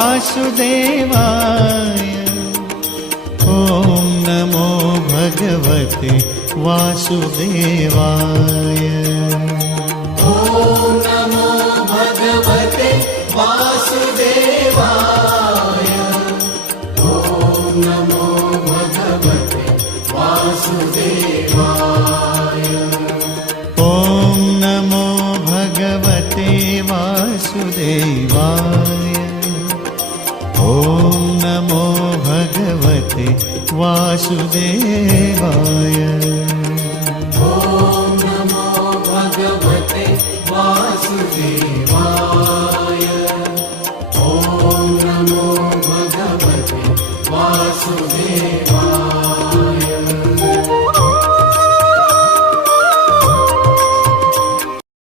वासुदेवाय। ॐ नमो भगवते वासुदेवाय। ॐ नमो भगवते वासुदेवाय। ॐ नमो भगवते वासुदेवाय। ॐ नमो भगवते वासुदेवाय। ॐ नमो भगवते वासुदेवाय। ॐ नमो भगवते वासुदेवाय।